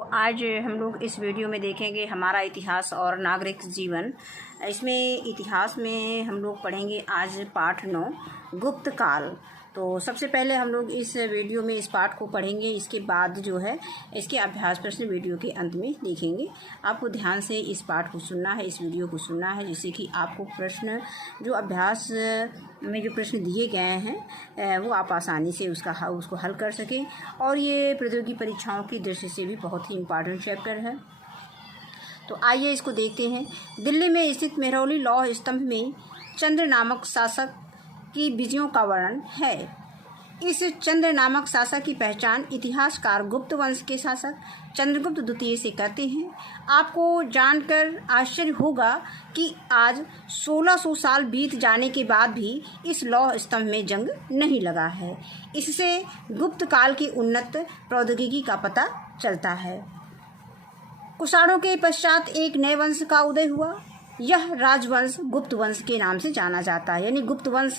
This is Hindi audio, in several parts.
आज हम लोग इस वीडियो में देखेंगे हमारा इतिहास और नागरिक जीवन। इसमें इतिहास में हम लोग पढ़ेंगे आज पाठ 9 गुप्त काल। तो सबसे पहले हम लोग इस वीडियो में इस पाठ को पढ़ेंगे, इसके बाद जो है इसके अभ्यास प्रश्न वीडियो के अंत में देखेंगे। आपको ध्यान से इस पाठ को सुनना है, इस वीडियो को सुनना है, जिससे कि आपको प्रश्न जो अभ्यास में जो प्रश्न दिए गए हैं वो आप आसानी से उसको हल कर सकें। और ये प्रतियोगी परीक्षाओं की दृष्टि से भी बहुत ही इम्पॉर्टेंट चैप्टर है। तो आइए इसको देखते हैं। दिल्ली में स्थित मेहरौली लौह स्तंभ में चंद्र नामक शासक की विजयों का वर्णन है। इस चंद्र नामक शासक की पहचान इतिहासकार गुप्त वंश के शासक चंद्रगुप्त द्वितीय से करते हैं। आपको जानकर आश्चर्य होगा कि आज 1600 साल बीत जाने के बाद भी इस लौह स्तंभ में जंग नहीं लगा है। इससे गुप्त काल की उन्नत प्रौद्योगिकी का पता चलता है। कुषाणों के पश्चात एक नए वंश का उदय हुआ। यह राजवंश गुप्त वंश के नाम से जाना जाता है। यानी गुप्त वंश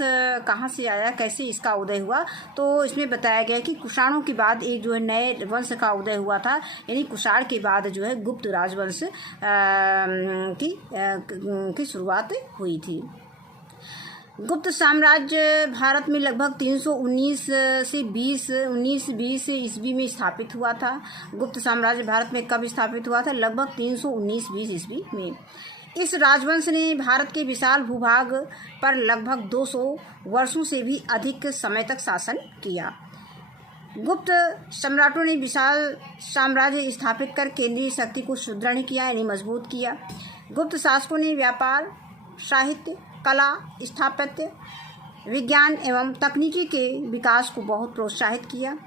कहाँ से आया, कैसे इसका उदय हुआ, तो इसमें बताया गया कि कुषाणों के बाद एक जो है नए वंश का उदय हुआ था। यानी कुषाण के बाद जो है गुप्त राजवंश की शुरुआत हुई थी। गुप्त साम्राज्य भारत में लगभग 319 से 1920 ईस्वी में स्थापित हुआ था। गुप्त साम्राज्य भारत में कब स्थापित हुआ था? लगभग 319-20 ईस्वी में। इस राजवंश ने भारत के विशाल भूभाग पर लगभग 200 वर्षों से भी अधिक समय तक शासन किया। गुप्त सम्राटों ने विशाल साम्राज्य स्थापित कर केंद्रीय शक्ति को सुदृढ़ किया, यानी मजबूत किया। गुप्त शासकों ने व्यापार, साहित्य, कला, स्थापत्य, विज्ञान एवं तकनीकी के विकास को बहुत प्रोत्साहित किया।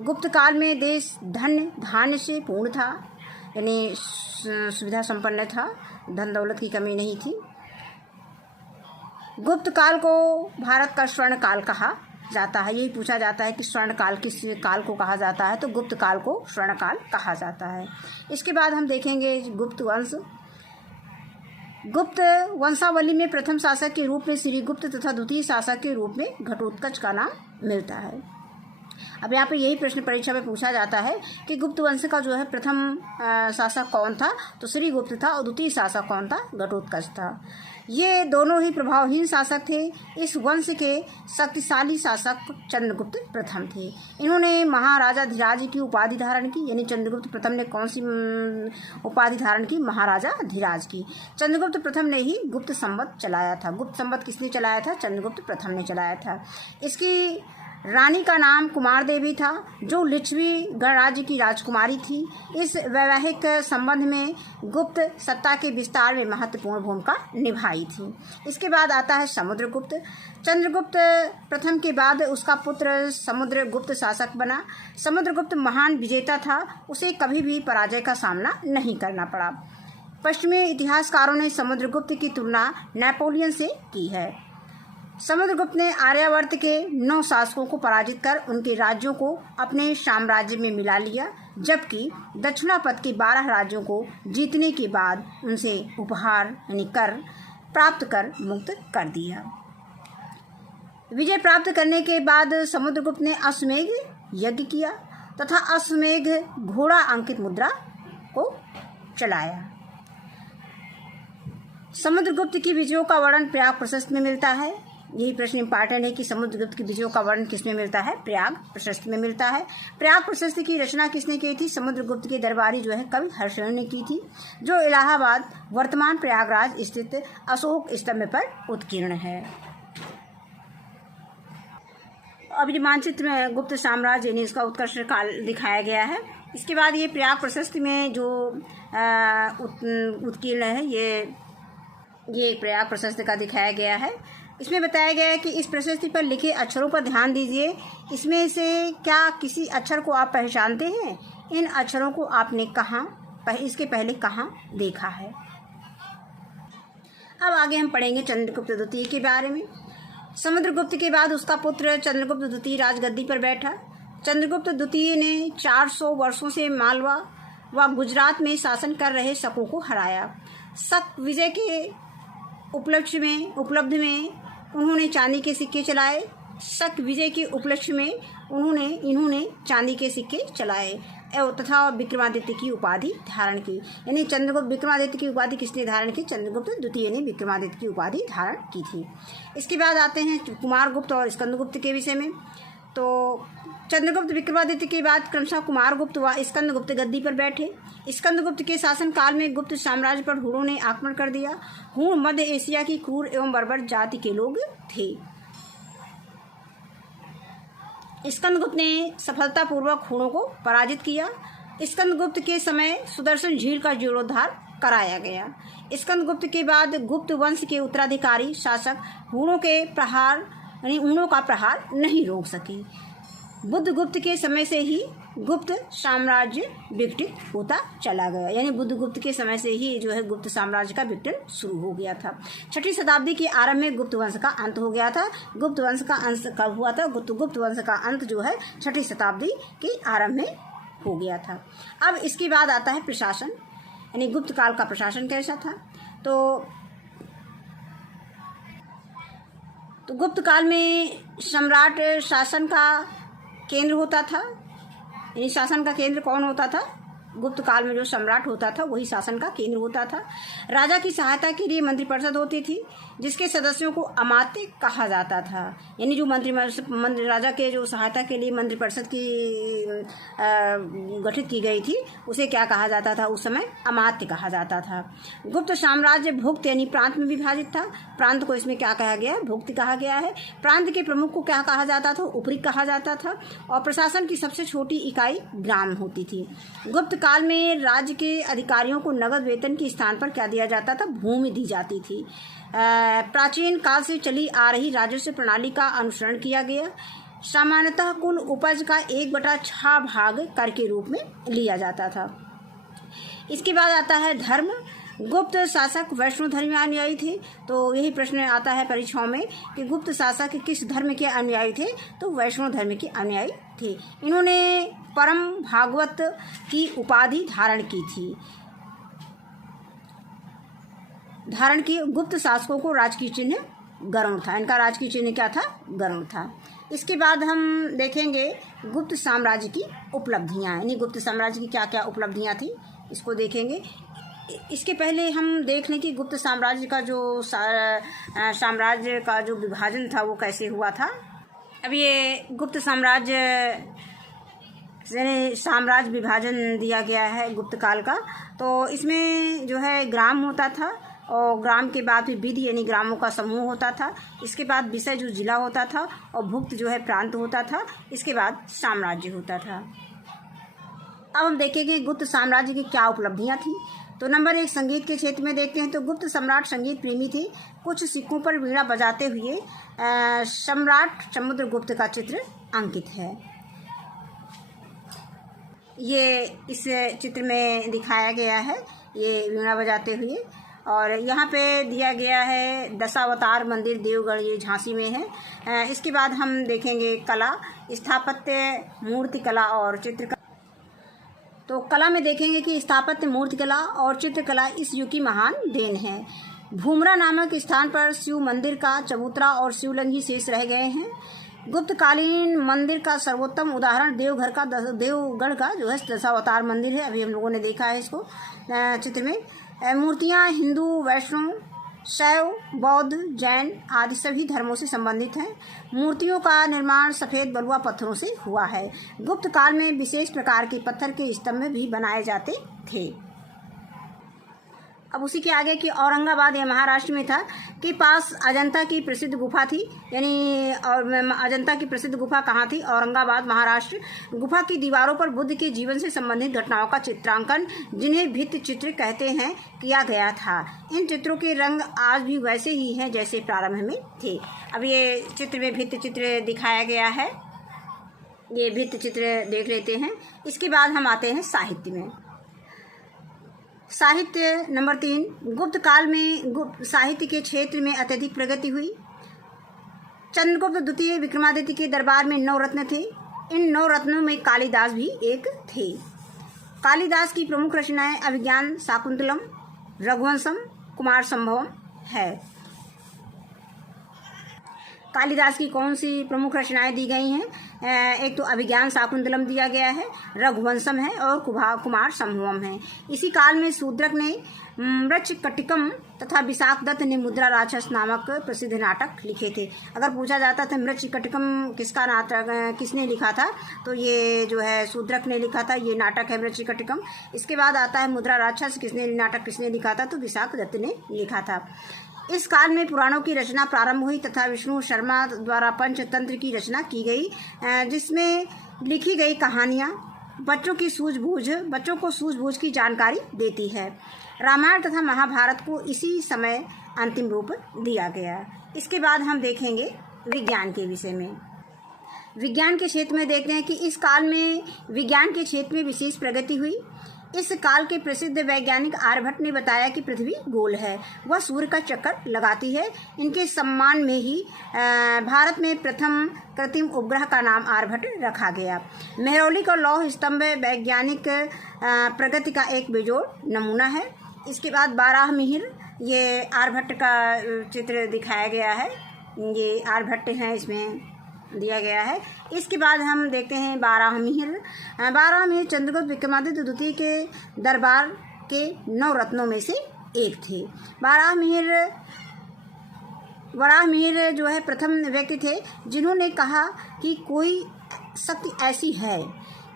गुप्त काल में देश धन धान्य से पूर्ण था, यानी सुविधा संपन्न था, धन दौलत की कमी नहीं थी। गुप्त काल को भारत का स्वर्ण काल कहा जाता है। यही पूछा जाता है कि स्वर्ण काल किस काल को कहा जाता है, तो गुप्त काल को स्वर्ण काल कहा जाता है। इसके बाद हम देखेंगे गुप्त वंश। गुप्त वंशावली में प्रथम शासक के रूप में श्रीगुप्त तथा द्वितीय शासक के रूप में घटोत्कच का नाम मिलता है। अब यहाँ पे यही प्रश्न परीक्षा में पूछा जाता है कि गुप्त वंश का जो है प्रथम शासक कौन था, तो श्रीगुप्त था, और द्वितीय शासक कौन था? घटोत्कच था। ये दोनों ही प्रभावहीन शासक थे। इस वंश के शक्तिशाली शासक चंद्रगुप्त प्रथम थे। इन्होंने महाराजा धीराज की उपाधि धारण की। यानी चंद्रगुप्त प्रथम ने कौन सी उपाधि धारण की? महाराजा धीराज की। चंद्रगुप्त प्रथम ने ही गुप्त संवत चलाया था। गुप्त संवत किसने चलाया था? चंद्रगुप्त प्रथम ने चलाया था। इसकी रानी का नाम कुमार देवी था, जो लिच्छवी गणराज्य की राजकुमारी थी। इस वैवाहिक संबंध में गुप्त सत्ता के विस्तार में महत्वपूर्ण भूमिका निभाई थी। इसके बाद आता है समुद्रगुप्त। चंद्रगुप्त प्रथम के बाद उसका पुत्र समुद्रगुप्त शासक बना। समुद्रगुप्त महान विजेता था, उसे कभी भी पराजय का सामना नहीं करना पड़ा। पश्चिमी इतिहासकारों ने समुद्रगुप्त की तुलना नेपोलियन से की है। समुद्रगुप्त ने आर्यावर्त के 9 शासकों को पराजित कर उनके राज्यों को अपने साम्राज्य में मिला लिया, जबकि दक्षिणापथ के 12 राज्यों को जीतने के बाद उनसे उपहार यानी कर प्राप्त कर मुक्त कर दिया। विजय प्राप्त करने के बाद समुद्रगुप्त ने अश्वमेध यज्ञ किया तथा अश्वमेध घोड़ा अंकित मुद्रा को चलाया। समुद्रगुप्त की विजयों का वर्णन प्रयाग प्रशस्त में मिलता है। यही प्रश्न इंपॉर्टेंट है कि समुद्रगुप्त की विजयों का वर्णन किसमें मिलता है? प्रयाग प्रशस्त में मिलता है। प्रयाग प्रशस्त की रचना किसने की थी? समुद्रगुप्त के दरबारी जो है कवि हर्षवर्धन ने की थी, जो इलाहाबाद वर्तमान प्रयागराज स्थित अशोक स्तंभ पर उत्कीर्ण है। अब ये मानचित्र में गुप्त साम्राज्य यानी इसका उत्कर्ष काल दिखाया गया है। इसके बाद ये प्रयाग प्रशस्त में जो उत्कीर्ण है ये प्रयाग प्रशस्त का दिखाया गया है। इसमें बताया गया है कि इस प्रशस्ति पर लिखे अक्षरों पर ध्यान दीजिए। इसमें से क्या किसी अक्षर को आप पहचानते हैं? इन अक्षरों को आपने इसके पहले कहाँ देखा है? अब आगे हम पढ़ेंगे चंद्रगुप्त द्वितीय के बारे में। समुद्रगुप्त के बाद उसका पुत्र चंद्रगुप्त द्वितीय राजगद्दी पर बैठा। चंद्रगुप्त द्वितीय ने 400 वर्षों से मालवा व गुजरात में शासन कर रहे शकों को हराया। शक विजय के उपलब्ध में उन्होंने चांदी के सिक्के चलाए। शक विजय के उपलक्ष्य में इन्होंने चांदी के सिक्के चलाए। तथा विक्रमादित्य की उपाधि धारण की। यानी चंद्रगुप्त विक्रमादित्य की उपाधि किसने धारण की? चंद्रगुप्त द्वितीय ने विक्रमादित्य की उपाधि धारण की थी। इसके बाद आते हैं कुमारगुप्त और स्कंदगुप्त के विषय में। तो चंद्रगुप्त विक्रमादित्य के बाद क्रमशः कुमारगुप्त व स्कंदगुप्त गद्दी पर बैठे। स्कंदगुप्त के शासन काल में गुप्त साम्राज्य पर हुणों ने आक्रमण कर दिया। हुण मध्य एशिया की क्रूर एवं बर्बर जाति के लोग थे। स्कंदगुप्त ने सफलतापूर्वक हुणों को पराजित किया। स्कंदगुप्त के समय सुदर्शन झील का जीर्णोद्धार कराया गया। स्कंदगुप्त के बाद गुप्त वंश के उत्तराधिकारी शासक हुणों का प्रहार नहीं रोक सके। बुद्धगुप्त के समय से ही गुप्त साम्राज्य विकसित होता चला गया। यानी बुद्धगुप्त के समय से ही जो है गुप्त साम्राज्य का विकटन शुरू हो गया था। 6वीं शताब्दी के आरंभ में गुप्त वंश का अंत हो गया था। गुप्त वंश का अंत कब हुआ था? गुप्त वंश का अंत जो है 6वीं शताब्दी के आरंभ में हो गया था। अब इसके बाद आता है प्रशासन, यानी गुप्त काल का प्रशासन कैसा था। तो गुप्त काल में सम्राट शासन का केंद्र होता था। यानी शासन का केंद्र कौन होता था? गुप्त काल में जो सम्राट होता था वही शासन का केंद्र होता था। राजा की सहायता के लिए मंत्रिपरिषद होती थी, जिसके सदस्यों को अमात्य कहा जाता था। यानी जो राजा के जो सहायता के लिए मंत्रिपरिषद की गठित की गई थी उसे क्या कहा जाता था? उस समय अमात्य कहा जाता था। गुप्त साम्राज्य भुक्त यानी प्रांत में विभाजित था। प्रांत को इसमें क्या कहा गया है? भुक्त कहा गया है। प्रांत के प्रमुख को क्या कहा जाता था? उपरिक कहा जाता था। और प्रशासन की सबसे छोटी इकाई ग्राम होती थी। गुप्त काल में राज्य के अधिकारियों को नगद वेतन के स्थान पर क्या दिया जाता था? भूमि दी जाती थी। प्राचीन काल से चली आ रही राजस्व प्रणाली का अनुसरण किया गया। सामान्यतः कुल उपज का 1/6 भाग कर के रूप में लिया जाता था। इसके बाद आता है धर्म। गुप्त शासक वैष्णव धर्म अनुयायी थे। तो यही प्रश्न आता है परीक्षाओं में कि गुप्त शासक किस धर्म के अनुयायी थे? तो वैष्णव धर्म के अनुयायी थे। इन्होंने परम भागवत की उपाधि धारण की। गुप्त शासकों को राजकीय चिन्ह गरुड़ था। इनका राजकीय चिन्ह क्या था? गरुड़ था। इसके बाद हम देखेंगे गुप्त साम्राज्य की उपलब्धियां। यानी गुप्त साम्राज्य की क्या क्या उपलब्धियां थी इसको देखेंगे। इसके पहले हम देख लें कि गुप्त साम्राज्य का जो साम्राज्य का जो विभाजन था वो कैसे हुआ था। अब ये गुप्त साम्राज्य विभाजन दिया गया है गुप्त काल का। तो इसमें जो है ग्राम होता था और ग्राम के बाद फिर विधि यानी ग्रामों का समूह होता था। इसके बाद विषय जो जिला होता था और भुक्त जो है प्रांत होता था। इसके बाद साम्राज्य होता था। अब हम देखेंगे गुप्त साम्राज्य की क्या उपलब्धियां थी। तो नंबर 1 संगीत के क्षेत्र में देखते हैं तो गुप्त सम्राट संगीत प्रेमी थे। कुछ सिक्कों पर वीणा बजाते हुए सम्राट समुद्रगुप्त का चित्र अंकित है। ये इस चित्र में दिखाया गया है, ये वीणा बजाते हुए। और यहाँ पे दिया गया है दशावतार मंदिर देवगढ़, ये झांसी में है। इसके बाद हम देखेंगे कला, स्थापत्य, मूर्तिकला और चित्रकला। तो कला में देखेंगे कि स्थापत्य, मूर्तिकला और चित्रकला इस युग की महान देन है। भूमरा नामक स्थान पर शिव मंदिर का चबूतरा और शिवलिंगी शेष रह गए हैं। गुप्तकालीन मंदिर का सर्वोत्तम उदाहरण देवगढ़ का जो है दशावतार मंदिर है। अभी हम लोगों ने देखा है इसको चित्र में। मूर्तियाँ हिंदू, वैष्णव, शैव, बौद्ध, जैन आदि सभी धर्मों से संबंधित हैं। मूर्तियों का निर्माण सफ़ेद बलुआ पत्थरों से हुआ है। गुप्त काल में विशेष प्रकार के पत्थर के स्तंभ भी बनाए जाते थे। अब उसी के आगे कि औरंगाबाद या महाराष्ट्र में था कि पास अजंता की प्रसिद्ध गुफा थी। यानी और अजंता की प्रसिद्ध गुफा कहाँ थी? औरंगाबाद, महाराष्ट्र। गुफा की दीवारों पर बुद्ध के जीवन से संबंधित घटनाओं का चित्रांकन, जिन्हें भित्ति चित्र कहते हैं, किया गया था। इन चित्रों के रंग आज भी वैसे ही हैं जैसे प्रारंभ में थे। अब ये चित्र में भित्ति चित्र दिखाया गया है, ये भित्ति चित्र देख लेते हैं। इसके बाद हम आते हैं साहित्य में। साहित्य नंबर 3, गुप्त काल में साहित्य के क्षेत्र में अत्यधिक प्रगति हुई। चंद्रगुप्त द्वितीय विक्रमादित्य के दरबार में 9 रत्न थे। इन 9 रत्नों में कालिदास भी एक थे। कालिदास की प्रमुख रचनाएं अभिज्ञान शाकुंतलम, रघुवंशम, कुमार संभवम है। कालिदास की कौन सी प्रमुख रचनाएं दी गई हैं? एक तो अभिज्ञान शाकुंतलम दिया गया है, रघुवंशम है और कुमार संभवम है। इसी काल में शूद्रक ने मृच्छकटिकम तथा विशाखदत्त ने मुद्रा राक्षस नामक प्रसिद्ध नाटक लिखे थे। अगर पूछा जाता था मृच्छकटिकम किसका नाटक, किसने लिखा था, तो ये जो है शूद्रक ने लिखा था, ये नाटक है मृच्छकटिकम। इसके बाद आता है मुद्रा राक्षस, किसने लिखा था, तो विशाखदत्त ने लिखा था। इस काल में पुराणों की रचना प्रारंभ हुई तथा विष्णु शर्मा द्वारा पंचतंत्र की रचना की गई, जिसमें लिखी गई कहानियाँ बच्चों को सूझबूझ की जानकारी देती है। रामायण तथा महाभारत को इसी समय अंतिम रूप दिया गया। इसके बाद हम देखेंगे विज्ञान के विषय में। विज्ञान के क्षेत्र में देखते हैं कि इस काल में विज्ञान के क्षेत्र में विशेष प्रगति हुई। इस काल के प्रसिद्ध वैज्ञानिक आर्यभट्ट ने बताया कि पृथ्वी गोल है, वह सूर्य का चक्कर लगाती है। इनके सम्मान में ही भारत में प्रथम कृत्रिम उपग्रह का नाम आर्यभट्ट रखा गया। मेहरौलिक और लौह स्तंभ वैज्ञानिक प्रगति का एक बेजोड़ नमूना है। इसके बाद बारहमिहिर, ये आर्यभट्ट का चित्र दिखाया गया है, ये आर्यभट्ट हैं, इसमें दिया गया है। इसके बाद हम देखते हैं बारहमिहिर चंद्रगुप्त विक्रमादित्य द्वितीय के दरबार के 9 रत्नों में से एक थे। वराहमिहिर जो है प्रथम व्यक्ति थे जिन्होंने कहा कि कोई शक्ति ऐसी है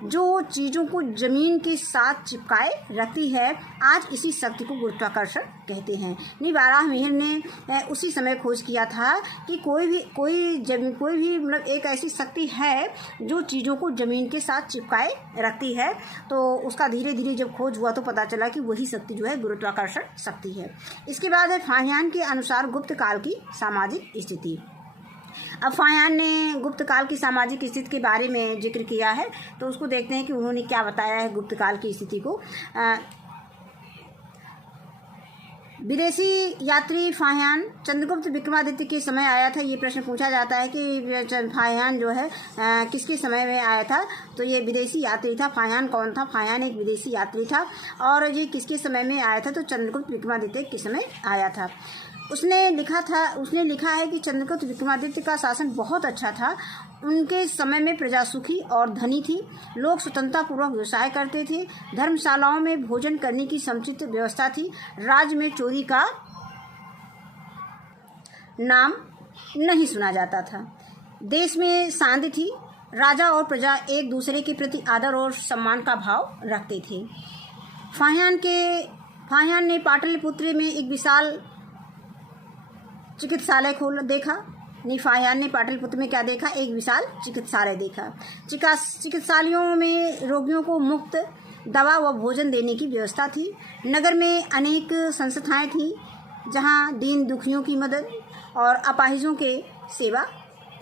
जो चीज़ों को जमीन के साथ चिपकाए रखती है। आज इसी शक्ति को गुरुत्वाकर्षण कहते हैं। वराहमिहिर ने उसी समय खोज किया था कि कोई भी मतलब एक ऐसी शक्ति है जो चीज़ों को जमीन के साथ चिपकाए रखती है। तो उसका धीरे धीरे जब खोज हुआ तो पता चला कि वही शक्ति जो है गुरुत्वाकर्षण शक्ति है। इसके बाद है फाहियान के अनुसार गुप्त काल की सामाजिक स्थिति। अब फाहियान ने गुप्त काल की सामाजिक स्थिति के बारे में जिक्र किया है, तो उसको देखते हैं कि उन्होंने क्या बताया है गुप्त काल की स्थिति को। विदेशी यात्री फाहियान चंद्रगुप्त विक्रमादित्य के समय आया था। ये प्रश्न पूछा जाता है कि फाहियान जो है किसके समय में आया था, तो ये विदेशी यात्री था। फाहियान कौन था? फाहियान एक विदेशी यात्री था और ये किसके समय में आया था, तो चंद्रगुप्त विक्रमादित्य के समय आया था। उसने लिखा है कि चंद्रगुप्त विक्रमादित्य का शासन बहुत अच्छा था। उनके समय में प्रजा सुखी और धनी थी। लोग स्वतंत्रतापूर्वक व्यवसाय करते थे। धर्मशालाओं में भोजन करने की समुचित व्यवस्था थी। राज्य में चोरी का नाम नहीं सुना जाता था। देश में शांति थी। राजा और प्रजा एक दूसरे के प्रति आदर और सम्मान का भाव रखते थे। फाहियान ने पाटलिपुत्र में एक विशाल चिकित्सालय फाहियान ने पाटलिपुत्र में क्या देखा? एक विशाल चिकित्सालय देखा। चिकित्सालयों में रोगियों को मुफ्त दवा व भोजन देने की व्यवस्था थी। नगर में अनेक संस्थाएं थीं जहां दीन दुखियों की मदद और अपाहिजों के सेवा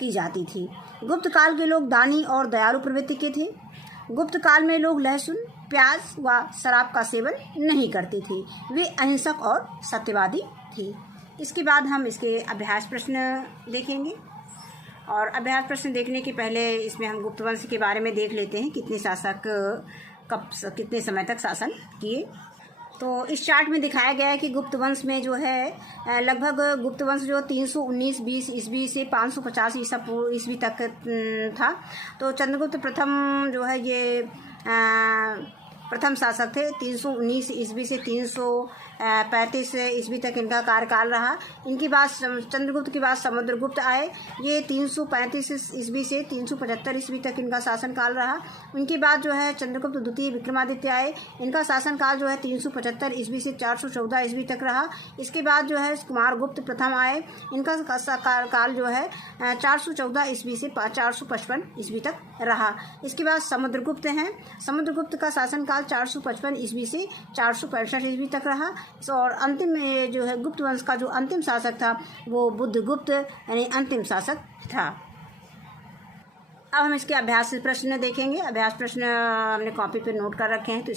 की जाती थी। गुप्त काल के लोग दानी और दयालु प्रवृत्ति के थे। गुप्त काल में लोग लहसुन, प्याज व शराब का सेवन नहीं करते थे। वे अहिंसक और सत्यवादी थे। इसके बाद हम इसके अभ्यास प्रश्न देखेंगे, और अभ्यास प्रश्न देखने के पहले इसमें हम गुप्त वंश के बारे में देख लेते हैं, कितने शासक कितने समय तक शासन किए। तो इस चार्ट में दिखाया गया है कि गुप्त वंश में जो है लगभग गुप्त वंश जो 319 ईस्वी से 550 ईस्वी तक था। तो चंद्रगुप्त प्रथम जो है ये प्रथम शासक थे। 319 ईस्वी से 335 ईस्वी तक इनका कार्यकाल रहा। इनकी बाद चंद्रगुप्त के बाद समुद्रगुप्त आए। ये 335 ईस्वी से 375 ईस्वी तक इनका शासनकाल रहा। उनके बाद जो है चंद्रगुप्त द्वितीय विक्रमादित्य आए। इनका शासनकाल जो है 375 ईस्वी से 414 ईस्वी तक रहा। इसके बाद जो है कुमारगुप्त प्रथम आए। इनका काल जो है 414 ईस्वी से 455 ईस्वी तक रहा। इसके बाद समुद्रगुप्त हैं। समुद्रगुप्त का शासनकाल 455 ईस्वी से 465 ईस्वी तक रहा। और अंतिम जो है गुप्त वंश का जो अंतिम शासक था वो बुद्धगुप्त यानी अंतिम शासक था। अब हम इसके अभ्यास प्रश्न देखेंगे। अभ्यास प्रश्न हमने कॉपी पे नोट कर रखे हैं, तो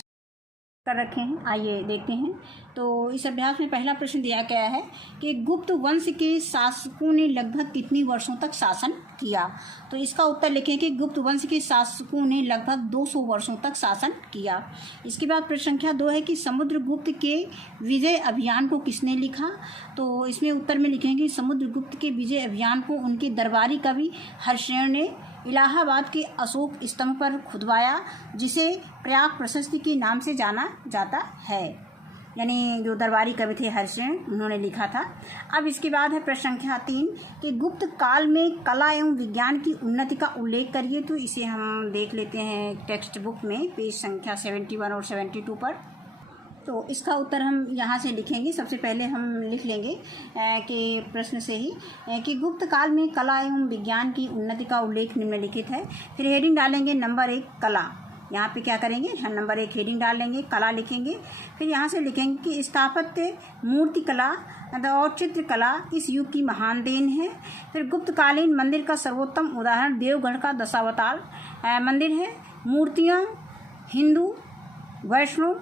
कर रखे हैं, आइए देखते हैं। तो इस अभ्यास में पहला प्रश्न दिया गया है कि गुप्त वंश के शासकों ने लगभग कितनी वर्षों तक शासन किया। तो इसका उत्तर लिखें कि गुप्त वंश के शासकों ने लगभग 200 वर्षों तक शासन किया। इसके बाद प्रश्न संख्या 2 है कि समुद्रगुप्त के विजय अभियान को किसने लिखा। तो इसमें उत्तर में लिखेंगे समुद्रगुप्त के विजय अभियान को उनके दरबारी कवि हर्षेय ने इलाहाबाद के अशोक स्तंभ पर खुदवाया, जिसे प्रयाग प्रशस्ति के नाम से जाना जाता है। यानी जो दरबारी कवि थे हर्षेय, उन्होंने लिखा था। अब इसके बाद है प्रश्न संख्या 3 कि गुप्त काल में कला एवं विज्ञान की उन्नति का उल्लेख करिए। तो इसे हम देख लेते हैं टेक्स्ट बुक में पेज संख्या 71 और 72 पर। तो इसका उत्तर हम यहाँ से लिखेंगे। सबसे पहले हम लिख लेंगे कि प्रश्न से ही कि गुप्त काल में कला एवं विज्ञान की उन्नति का उल्लेख निम्नलिखित है। फिर हेडिंग डालेंगे नंबर 1 कला। यहाँ पे क्या करेंगे, हम नंबर 1 हेडिंग डाल लेंगे, कला लिखेंगे। फिर यहाँ से लिखेंगे कि स्थापत्य, मूर्ति कला और चित्रकला इस युग की महान देन है। फिर गुप्तकालीन मंदिर का सर्वोत्तम उदाहरण देवगढ़ का दशावतार मंदिर है। मूर्तियाँ हिंदू, वैष्णव,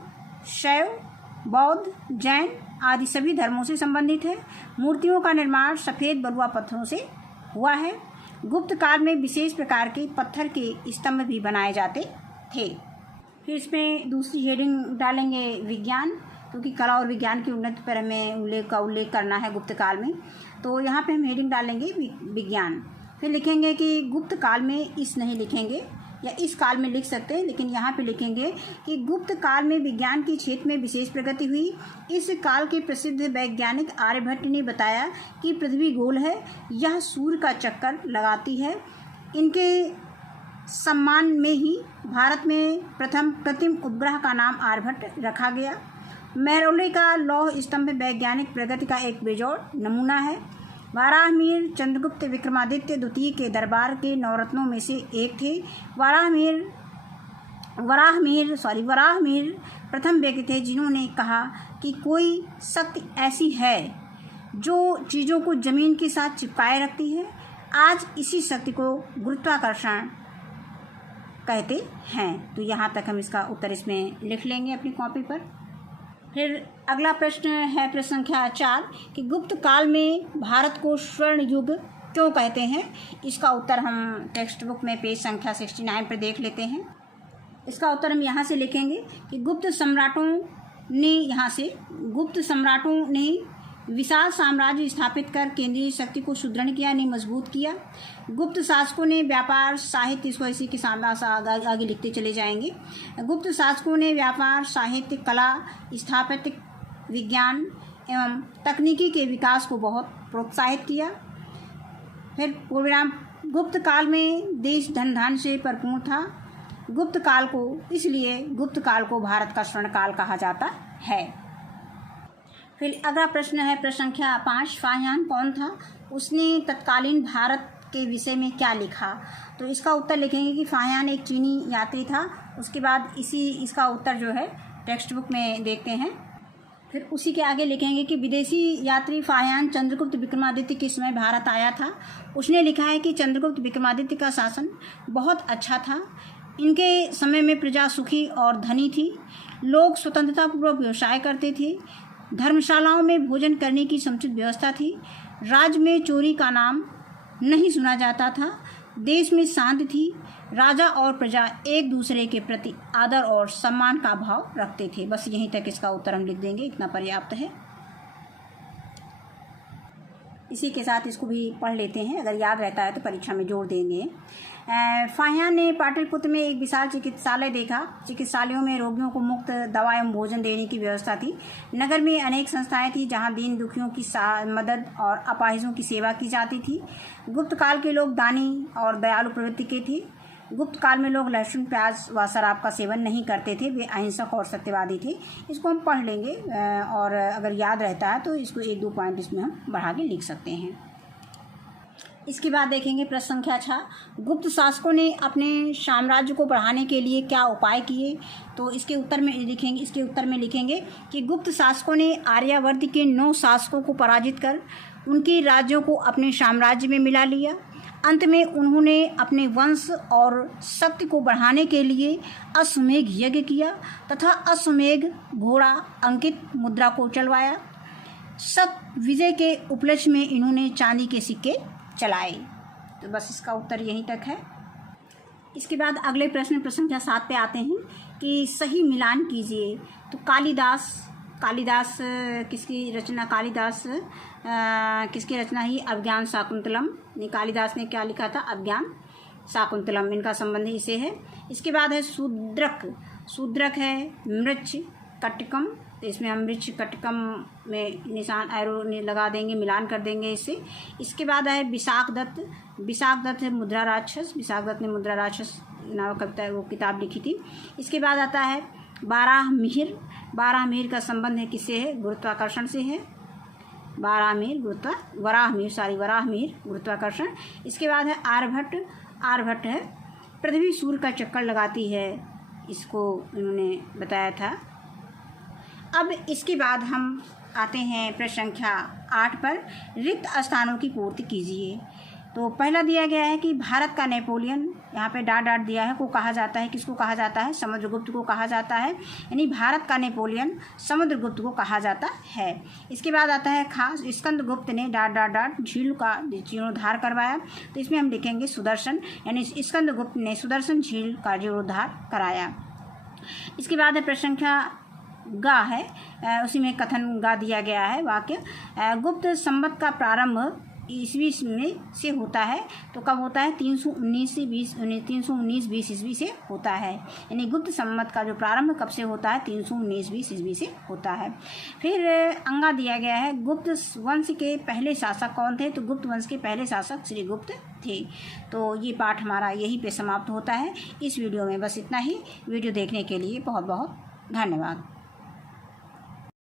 शैव, बौद्ध, जैन आदि सभी धर्मों से संबंधित है। मूर्तियों का निर्माण सफ़ेद बलुआ पत्थरों से हुआ है। गुप्त काल में विशेष प्रकार के पत्थर के स्तंभ भी बनाए जाते थे। फिर इसमें दूसरी हेडिंग डालेंगे विज्ञान, क्योंकि कला और विज्ञान की उन्नति पर हमें उल्लेख करना है गुप्त काल में। तो यहाँ पे हम हेडिंग डालेंगे विज्ञान। फिर लिखेंगे कि गुप्त काल में, इस नहीं लिखेंगे या इस काल में लिख सकते हैं, लेकिन यहाँ पे लिखेंगे कि गुप्त काल में विज्ञान के क्षेत्र में विशेष प्रगति हुई। इस काल के प्रसिद्ध वैज्ञानिक आर्यभट्ट ने बताया कि पृथ्वी गोल है, यह सूर्य का चक्कर लगाती है। इनके सम्मान में ही भारत में प्रथम कृत्रिम उपग्रह का नाम आर्यभट्ट रखा गया। महरौली का लौह स्तंभ वैज्ञानिक प्रगति का एक बेजोड़ नमूना है। वराहमिहिर चंद्रगुप्त विक्रमादित्य द्वितीय के दरबार के नवरत्नों में से एक थे। वराहमिहिर प्रथम व्यक्ति थे जिन्होंने कहा कि कोई शक्ति ऐसी है जो चीज़ों को जमीन के साथ चिपकाए रखती है। आज इसी शक्ति को गुरुत्वाकर्षण कहते हैं। तो यहाँ तक हम इसका उत्तर इसमें लिख लेंगे अपनी कॉपी पर। फिर अगला प्रश्न है प्रश्न संख्या 4 कि गुप्त काल में भारत को स्वर्ण युग क्यों कहते हैं। इसका उत्तर हम टेक्स्ट बुक में पेज संख्या 69 पर देख लेते हैं। इसका उत्तर हम यहाँ से लिखेंगे कि गुप्त सम्राटों ने विशाल साम्राज्य स्थापित कर केंद्रीय शक्ति को सुदृढ़ किया, ने मजबूत किया। गुप्त शासकों ने व्यापार, साहित्य, इसको इसी के सामने आगे लिखते चले जाएंगे। गुप्त शासकों ने व्यापार, साहित्य, कला, स्थापत्य, विज्ञान एवं तकनीकी के विकास को बहुत प्रोत्साहित किया। फिर पूर्वविराम गुप्त काल में देश धन धान्य से भरपूर था। गुप्त काल को भारत का स्वर्ण काल कहा जाता है। फिर अगला प्रश्न है प्रश्न संख्या 5 फाहियान कौन था, उसने तत्कालीन भारत के विषय में क्या लिखा। तो इसका उत्तर लिखेंगे कि फाहियान एक चीनी यात्री था। उसके बाद इसका उत्तर जो है टेक्स्ट बुक में देखते हैं। फिर उसी के आगे लिखेंगे कि विदेशी यात्री फाहियान चंद्रगुप्त विक्रमादित्य के समय भारत आया था। उसने लिखा है कि चंद्रगुप्त विक्रमादित्य का शासन बहुत अच्छा था। इनके समय में प्रजा सुखी और धनी थी। लोग स्वतंत्रतापूर्वक व्यवसाय करते थे। धर्मशालाओं में भोजन करने की समुचित व्यवस्था थी। राज्य में चोरी का नाम नहीं सुना जाता था। देश में शांति थी। राजा और प्रजा एक दूसरे के प्रति आदर और सम्मान का भाव रखते थे। बस यहीं तक इसका उत्तर हम लिख देंगे, इतना पर्याप्त है। इसी के साथ इसको भी पढ़ लेते हैं, अगर याद रहता है तो परीक्षा में जोड़ देंगे। फाहियान ने पाटलिपुत्र में एक विशाल चिकित्सालय देखा। चिकित्सालयों में रोगियों को मुफ्त दवा एवं भोजन देने की व्यवस्था थी। नगर में अनेक संस्थाएं थी जहां दीन दुखियों की मदद और अपाहिजों की सेवा की जाती थी। गुप्त काल के लोग दानी और दयालु प्रवृत्ति के थे। गुप्त काल में लोग लहसुन, प्याज व शराब का सेवन नहीं करते थे। वे अहिंसक और सत्यवादी थे। इसको हम पढ़ लेंगे और अगर याद रहता है तो इसको 1-2 पॉइंट इसमें हम बढ़ा के लिख सकते हैं। इसके बाद देखेंगे प्रश्न संख्या 6 गुप्त शासकों ने अपने साम्राज्य को बढ़ाने के लिए क्या उपाय किए। तो इसके उत्तर में लिखेंगे कि गुप्त शासकों ने आर्यावर्त के 9 शासकों को पराजित कर उनके राज्यों को अपने साम्राज्य में मिला लिया। अंत में उन्होंने अपने वंश और शक्ति को बढ़ाने के लिए अश्वमेध यज्ञ किया तथा अश्वमेध घोड़ा अंकित मुद्रा को चलवाया। सत विजय के उपलक्ष्य में इन्होंने चांदी के सिक्के चलाए। तो बस इसका उत्तर यहीं तक है। इसके बाद अगले प्रश्न संख्या 7 पे आते हैं कि सही मिलान कीजिए। तो कालिदास किसकी रचना, किसकी रचना ही? अभिज्ञान शाकुंतलम। कालिदास ने क्या लिखा था? अभिज्ञान शाकुंतलम। इनका संबंध इसे है। इसके बाद है शूद्रक है मृच्छ कटकम। तो इसमें हम मृच्छ कटकम में निशान एरो लगा देंगे, मिलान कर देंगे इससे। इसके बाद है विशाखदत्त है मुद्रा राक्षस। विशाखदत्त ने मुद्रा राक्षस नामक कविता वो किताब लिखी थी। इसके बाद आता है बारहमिहिर का संबंध है किससे है? गुरुत्वाकर्षण से है। वराहमिहिर गुरुत्वाकर्षण। इसके बाद है आर्यभट्ट है पृथ्वी सूर्य का चक्कर लगाती है, इसको इन्होंने बताया था। अब इसके बाद हम आते हैं प्रश्न संख्या 8 पर, रिक्त स्थानों की पूर्ति कीजिए। तो पहला दिया गया है कि भारत का नेपोलियन, यहाँ पे डॉट दिया है, को कहा जाता है, किसको कहा जाता है? समुद्रगुप्त को कहा जाता है। यानी भारत का नेपोलियन समुद्रगुप्त को कहा जाता है। इसके बाद आता है खास स्कंदगुप्त ने डॉट झील का जीर्णोद्धार करवाया। तो इसमें हम लिखेंगे सुदर्शन, यानी स्कंदगुप्त ने सुदर्शन झील का जीर्णोद्धार कराया। इसके बाद है प्रश्न संख्या गा है, उसी में कथन गा दिया गया है वाक्य। गुप्त संवत का प्रारंभ ईस्वी में से होता है। तो कब होता है? 319-20 ईस्वी से होता है। यानी गुप्त संवत का जो प्रारंभ कब से होता है? 319-20 ईस्वी से होता है। फिर अंगा दिया गया है, गुप्त वंश के पहले शासक कौन थे? तो गुप्त वंश के पहले शासक श्री गुप्त थे। तो ये पाठ हमारा यहीं पे समाप्त होता है। इस वीडियो में बस इतना ही। वीडियो देखने के लिए बहुत बहुत धन्यवाद।